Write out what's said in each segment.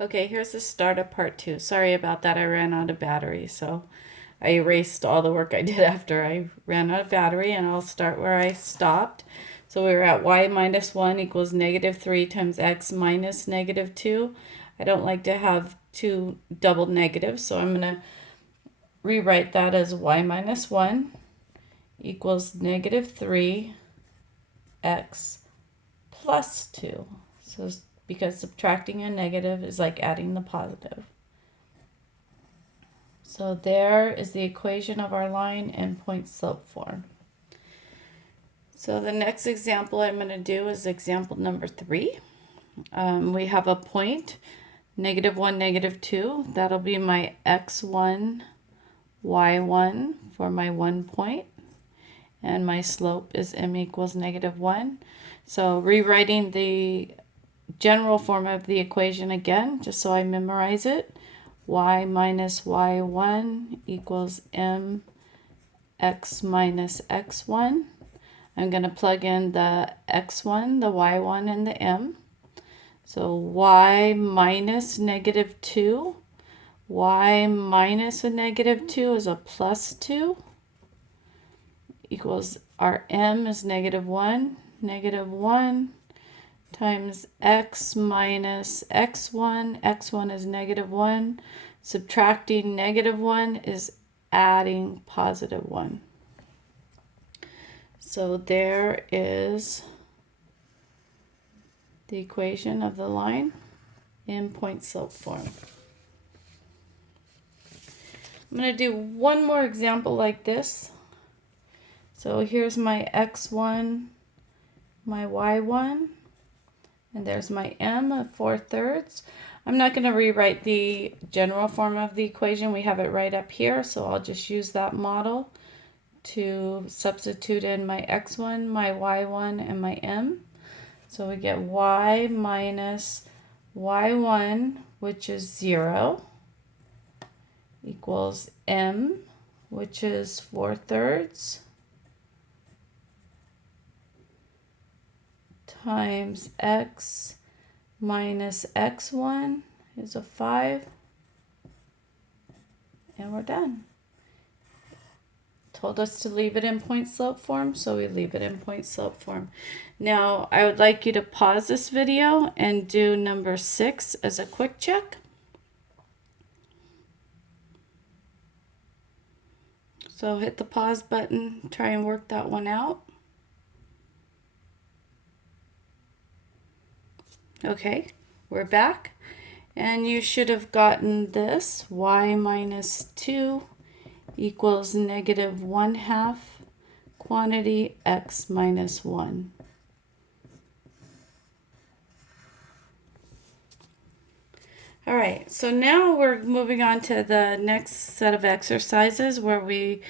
Okay, here's the start of part 2. Sorry about that, I ran out of battery, so I erased all the work I did after I ran out of battery, and I'll start where I stopped. So we were at y minus 1 equals negative 3 times x minus negative 2. I don't like to have two double negatives, so I'm going to rewrite that as y minus 1 equals negative 3 x plus 2. So because subtracting a negative is like adding the positive. So there is the equation of our line in point slope form. So the next example I'm going to do is example number 3. We have a point, negative 1, negative 2. That'll be my x1, y1 for my 1 point. And my slope is m equals negative 1. So rewriting the general form of the equation again, just so I memorize it. Y minus y1 equals m x minus x1. I'm going to plug in the x1, the y1, and the m. So y minus negative 2. Y minus a negative 2 is a plus 2. Equals our m is negative 1. Negative 1 times x minus x1. x1 is negative 1. Subtracting negative 1 is adding positive 1. So there is the equation of the line in point slope form. I'm going to do one more example like this. So here's my x1, my y1, and there's my m of 4/3. I'm not going to rewrite the general form of the equation. We have it right up here, so I'll just use that model to substitute in my x1, my y1, and my m. So we get y minus y1, which is 0, equals m, which is 4/3, times x minus x1 is a 5, and we're done. Told us to leave it in point slope form, so we leave it in point slope form. Now I would like you to pause this video and do number 6 as a quick check. So hit the pause button, try and work that one out. Okay, we're back, and you should have gotten this. Y minus 2 equals negative 1/2 quantity x minus 1. All right, so now we're moving on to the next set of exercises where we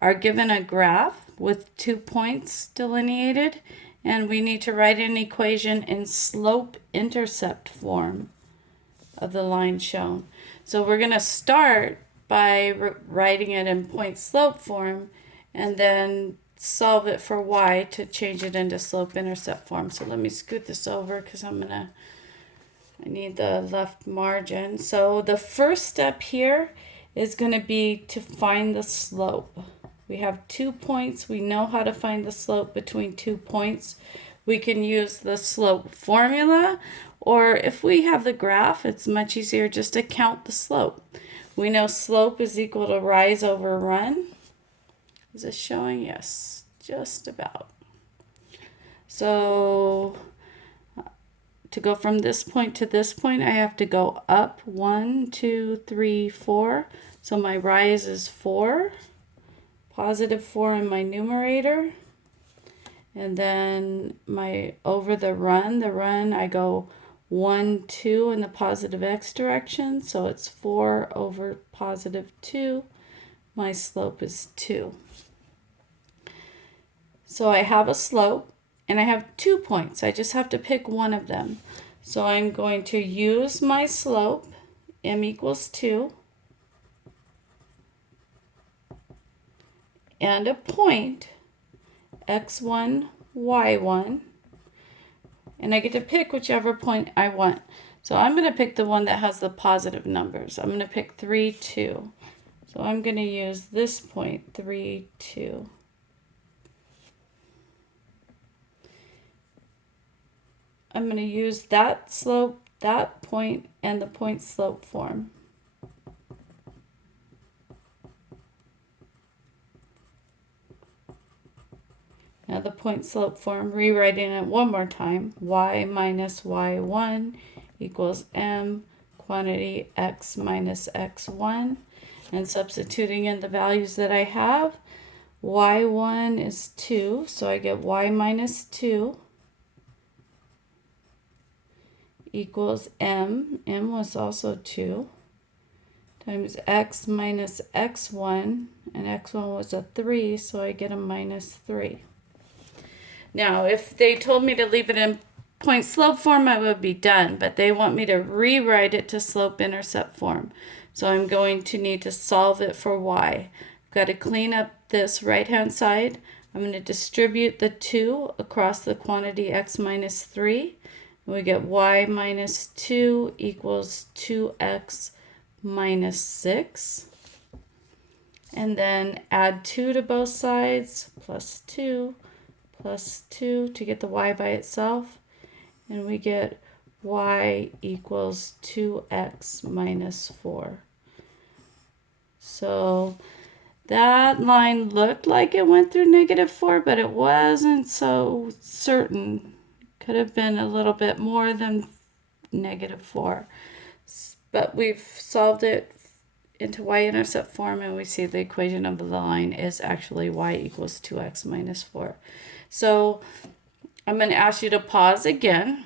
are given a graph with 2 points delineated, and we need to write an equation in slope-intercept form of the line shown. So we're going to start by writing it in point-slope form and then solve it for y to change it into slope-intercept form. So let me scoot this over because I need the left margin. So the first step here is going to be to find the slope. We have 2 points. We know how to find the slope between 2 points. We can use the slope formula, or if we have the graph, it's much easier just to count the slope. We know slope is equal to rise over run. Is this showing? Yes, just about. So to go from this point to this point, I have to go up 1, 2, 3, 4. So my rise is 4, positive 4 in my numerator. And then my over the run, I go 1, 2 in the positive x direction. So it's 4 over positive 2. My slope is 2. So I have a slope. And I have 2 points. I just have to pick one of them. So I'm going to use my slope, m equals 2, and a point, x1, y1, and I get to pick whichever point I want. So I'm going to pick the one that has the positive numbers. I'm going to pick 3, 2. So I'm going to use this point, 3, 2. I'm going to use that slope, that point, and the point slope form. Now the point slope form, rewriting it one more time, y minus y1 equals m quantity x minus x1. And substituting in the values that I have, y1 is 2, so I get y minus 2 equals m was also 2, times x minus x1, and x1 was a 3, so I get a minus 3. Now, if they told me to leave it in point slope form, I would be done, but they want me to rewrite it to slope intercept form. So I'm going to need to solve it for y. I've got to clean up this right-hand side. I'm going to distribute the 2 across the quantity x minus 3. And we get y minus 2 equals 2x minus 6. And then add 2 to both sides, plus 2 to get the y by itself. And we get y equals 2x minus 4. So that line looked like it went through -4, but it wasn't so certain. Could have been a little bit more than -4. But we've solved it into y-intercept form, and we see the equation of the line is actually y equals 2x minus 4. So I'm going to ask you to pause again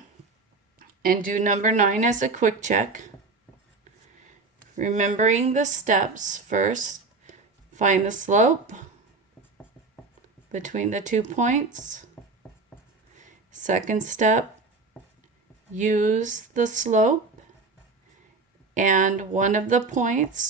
and do number 9 as a quick check. Remembering the steps first, find the slope between the 2 points. Second step, use the slope and one of the points